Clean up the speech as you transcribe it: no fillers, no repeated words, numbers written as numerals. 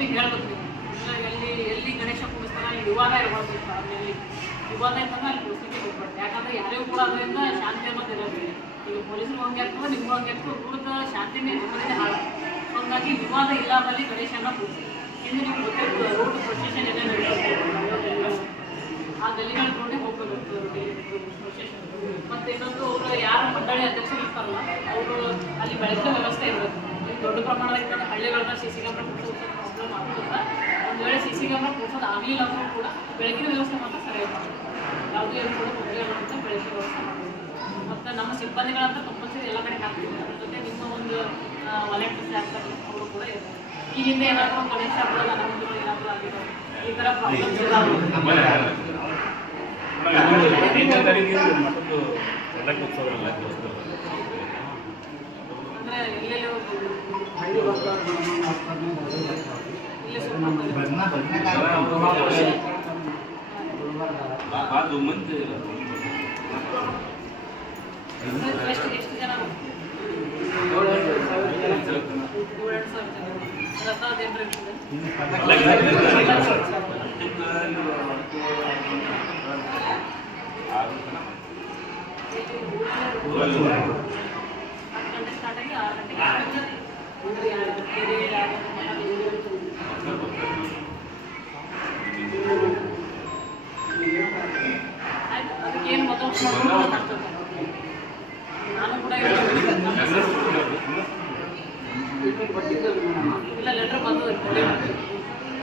Public ಹೇಳ್ಬೇಕು ನೀವು ಎಲ್ಲಿ ಎಲ್ಲಿ ಗಣೇಶ ಕೂಡಿಸ್ತಾನೆ ಅಲ್ಲಿ ವಿವಾದ ಇರಬಾರ್ದು. ಅಲ್ಲಿ ವಿವಾದ ಇರ್ತಂದ್ರೆ ಅಲ್ಲಿ ಕೂಡಿಸ್ಲಿಕ್ಕೆ ಹೋಗ್ಬಾರ್ದು. ಯಾಕಂದರೆ ಯಾರಿಗೂ ಕೂಡ ಅದರಿಂದ ಶಾಂತಿ ಅನ್ನೋದು ಇರೋದಿಲ್ಲ. ಈಗ ಪೊಲೀಸರು ಹಂಗೆ ಆಗ್ತದೆ, ನಿಮಗೂ ಹಂಗೆ ಆಗ್ತದೆ, ಊರದ ಶಾಂತಿನೇ ನಿಮ್ಮದೇ ಹಾಳು. ಹಾಗಾಗಿ ವಿವಾದ ಇಲ್ಲದಲ್ಲಿ ಗಣೇಶನ ಕೂಡಿಸಿ. ಇನ್ನು ನಿಮ್ಗೆ ಗೊತ್ತಿರ್ತದೆ ರೋಡ್ ಪ್ರೊಸೆಷನ್ ಎಲ್ಲ ನಡೀತದೆ, ಆ ಗಲ್ಲಿಗಳು ನೋಡಿ ಹೋಗಬೇಕು ಪ್ರೊಸೆಷನ್. ಮತ್ತು ಇನ್ನೊಂದು ಅವರು ಯಾರು ಮಂಡಳಿ ಅಧ್ಯಕ್ಷರು ಇರ್ತಾರಲ್ಲ ಅವರು ಅಲ್ಲಿ ಬೆಳಕಿನ ವ್ಯವಸ್ಥೆ ಇರಬೇಕು. ದೊಡ್ಡ ಪ್ರಮಾಣದ ಹಳ್ಳಿಗಳನ್ನ ಸಿ ಸಿ ಕ್ಯಾಮ್ರಾ ಕೂಡಿಸೋದು ಪ್ರಾಬ್ಲಮ್ ಆಗ್ತದೆ. ಒಂದು ವೇಳೆ ಸಿ ಸಿ ಕ್ಯಾಮ್ರಾ ಕೂಡಿಸೋದು ಆಗಲಿಲ್ಲ ಅಂದರೂ ಕೂಡ ಬೆಳಕಿನ ವ್ಯವಸ್ಥೆ ಮಾತ್ರ ಸರಿಯಾಗಿ ಮಾಡಬೇಕು. ಯಾವುದೇ ಕೂಡ ತೊಂದರೆ ಅಂತ ಬೆಳಕಿನ ವ್ಯವಸ್ಥೆ ಮಾಡಬೇಕು. ಮತ್ತು ನಮ್ಮ ಸಿಬ್ಬಂದಿಗಳಂತ ಕಂಪಲ್ಸರಿ ಎಲ್ಲ ಕಡೆ ಹಾಕ್ತೀವಿ. ಅದ್ರ ಜೊತೆ ನಿಮ್ಮ ಒಂದು ವಾಲಂಟಿಯರ್ಸ್ ಆಗ್ತಾರೆ ಅವರು ಕೂಡ ಇರ್ತಾರೆ. ಈ ಹಿಂದೆ ಏನಾದರೂ ಒಂದು ಗಣೇಶ ಹಬ್ಬದ ನಮ್ಮದು ಏನಾದರೂ ಆಗಿದೆ ಈ ಥರ ಪ್ರಾಬ್ಲಮ್ಸ್ ಇಲ್ಲ ಅಂದರೆ ಎಲ್ಲೆಲ್ಲಿ ಇಲ್ಲೇ ಎಷ್ಟು ಜನ 7-8 ಸಾವಿರ ಜನ ರಥದ ಏನ್ರಿ ಇರ್ತದೆ ಸ್ಟಾರ್ಟ್ ಆಗಿ 6 ಗಂಟೆಗೆ ಆಯ್ತು. ಅದಕ್ಕೇನು ಮೊದಲು